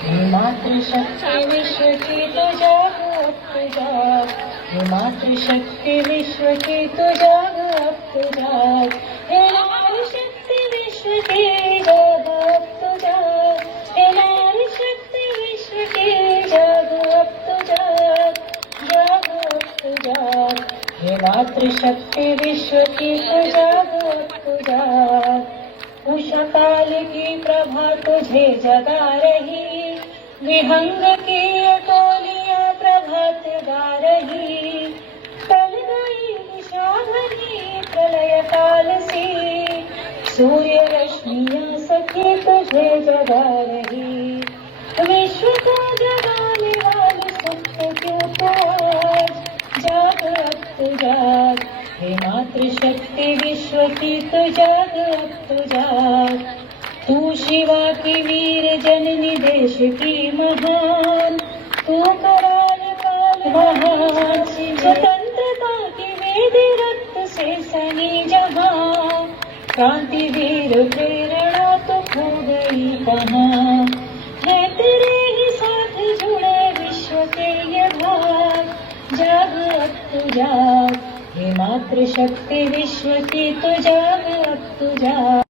हे मातृशक्ती विश्व की तू जाग अब तू जाग, हे मातृशक्ती विश्व की तू जाग अब तू जाग, हे नारी शक्ति विश्व की जाग अब तू जाग, हे नारी शक्ति विश्व की जाग अब तू जाग, जाग अब तू जाग, हे मातृशक्ति विश्व की तू जाग अब तू जाग। उषा काल की प्रभा तुझे जगा रही, विहंग की टोलियां प्रभात गा रही, टल गई निशा भरी प्रलय काल सी, सूर्य रश्मियां सखी तुझे जगा रही, विश्व को जगाने वाली सुप्त क्यों तो आज, जाग अब तू जाग, हे मातृशक्ति विश्व की तू जाग अब तू जाग। तू शिवा की वीर जननी देश की महान, तू कराल काल महान, स्वतंत्रता की वेदी रक्त से सनी जहां, क्रांति वीर प्रेरणा तो खो गई कहाँ, है तेरे ही साथ जुड़े विश्व के ये भाग, जाग अब तू जाग, हे मातृशक्ति विश्व की तू जाग अब तू जाग।